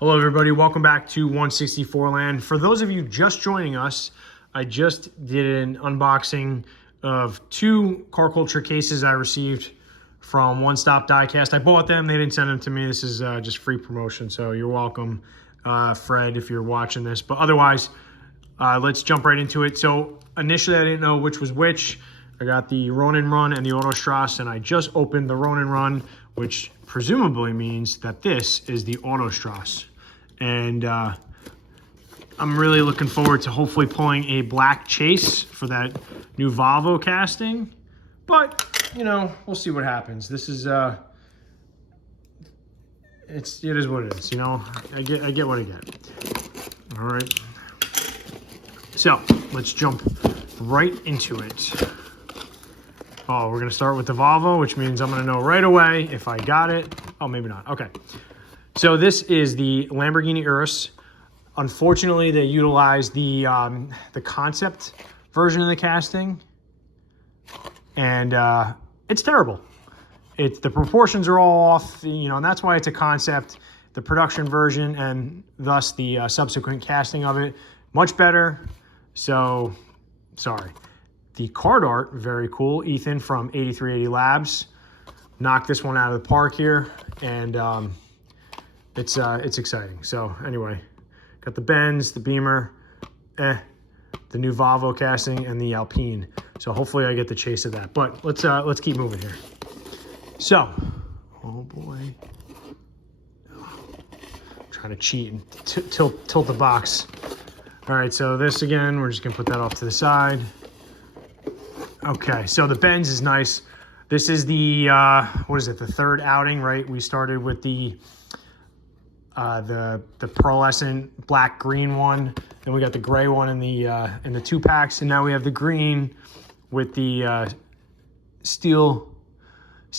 Hello everybody, welcome back to Onesixtyfourland. For those of you just joining us, I just did an unboxing of two car culture cases I received from Stop Diecast. I bought them, they didn't send them to me. This is just free promotion, so you're welcome, Fred, if you're watching this. But otherwise, let's jump right into it. So initially I didn't know which was which. I got the Ronin Run and the AutoStrasse, and I just opened the Ronin Run, which presumably means that this is the AutoStrasse. And I'm really looking forward to hopefully pulling a black chase for that new Volvo casting. But, you know, we'll see what happens. This is, it is what it is, you know. I get what I get. All right. So, let's jump right into it. Oh, we're going to start with the Volvo, which means I'm going to know right away if I got it. Oh, maybe not. Okay. So this is the Lamborghini Urus. Unfortunately, they utilized the concept version of the casting, and it's terrible. The proportions are all off, you know, and that's why it's a concept. The production version and thus the subsequent casting of it, much better. So, sorry. The card art, very cool. Ethan from 8380 Labs knocked this one out of the park here, and it's exciting. So anyway, got the Benz, the Beamer, the new Volvo casting, and the Alpine. So hopefully I get the chase of that. But let's keep moving here. So, oh boy, trying to cheat and tilt the box. All right, so this again, we're just gonna put that off to the side. Okay, so the Benz is nice. This is the, what is it, the third outing, right? We started with the pearlescent black-green one. Then we got the gray one in the two packs. And now we have the green with the steel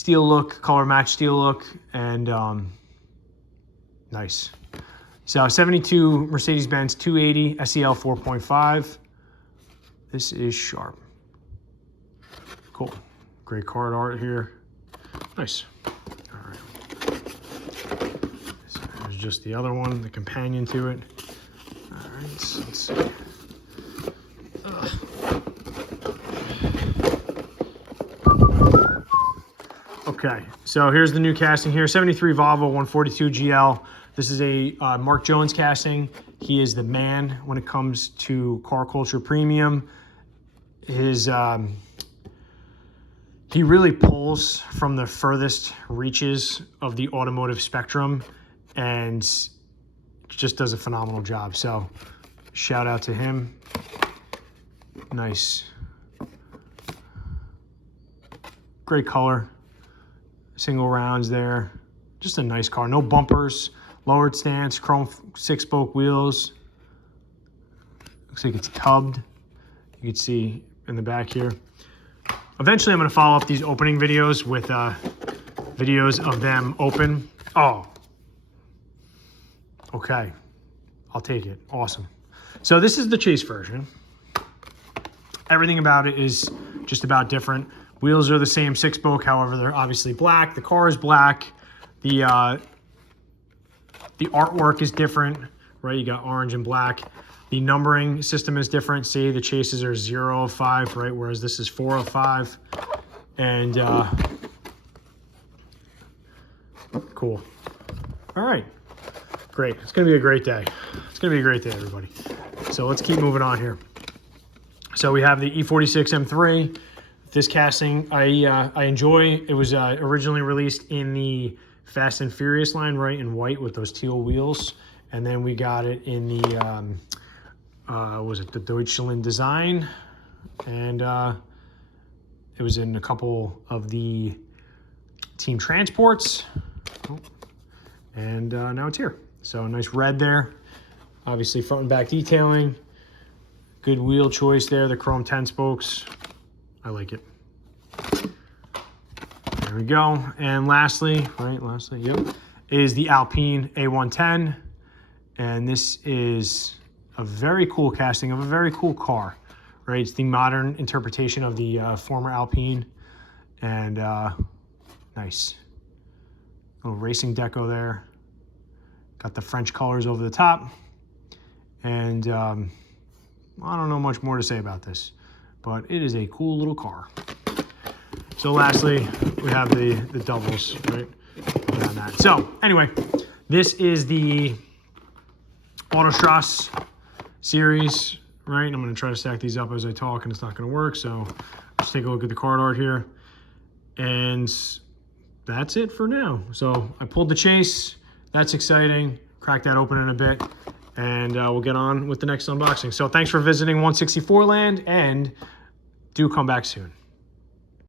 look, color match steel look. And nice. So 72 Mercedes-Benz 280 SEL 4.5. This is sharp. Cool. Great card art here. Nice. All right. So there's just the other one, the companion to it. All right, so let's see. Okay, so here's the new casting here. 73 Volvo 142 GL. This is a Mark Jones casting. He is the man when it comes to car culture premium. His he really pulls from the furthest reaches of the automotive spectrum and just does a phenomenal job. So shout out to him. Nice. Great color. Single rounds there. Just a nice car. No bumpers. Lowered stance. Chrome 6-spoke wheels. Looks like it's tubbed. You can see in the back here. Eventually, I'm going to follow up these opening videos with videos of them open. Oh, okay. I'll take it. Awesome. So this is the chase version. Everything about it is just about different. Wheels are the same 6-spoke, however, they're obviously black. The car is black. The artwork is different, right? You got orange and black. The numbering system is different. See, the chases are 0 of 5, right? Whereas this is 4 of 5. And cool. All right, great. It's gonna be a great day. It's gonna be a great day, everybody. So let's keep moving on here. So we have the E46 M3. This casting I enjoy. It was originally released in the Fast and Furious line, right, in white with those teal wheels. And then we got it in the was it the Deutschland design, and it was in a couple of the team transports, and now it's here. So a nice red there, obviously front and back detailing, good wheel choice there, the chrome 10 spokes, I like it. There we go. And lastly, yep, is the Alpine A110, and this is a very cool casting of a very cool car, right? It's the modern interpretation of the former Alpine, and nice little racing deco there. Got the French colors over the top. And I don't know much more to say about this, but it is a cool little car. So lastly, we have the doubles, right? On that. So anyway, this is the AutoStrasse series, right? I'm going to try to stack these up as I talk, and it's not going to work. So let's take a look at the card art here. And that's it for now. So I pulled the chase. That's exciting. Crack that open in a bit. And we'll get on with the next unboxing. So thanks for visiting Onesixtyfourland, and do come back soon.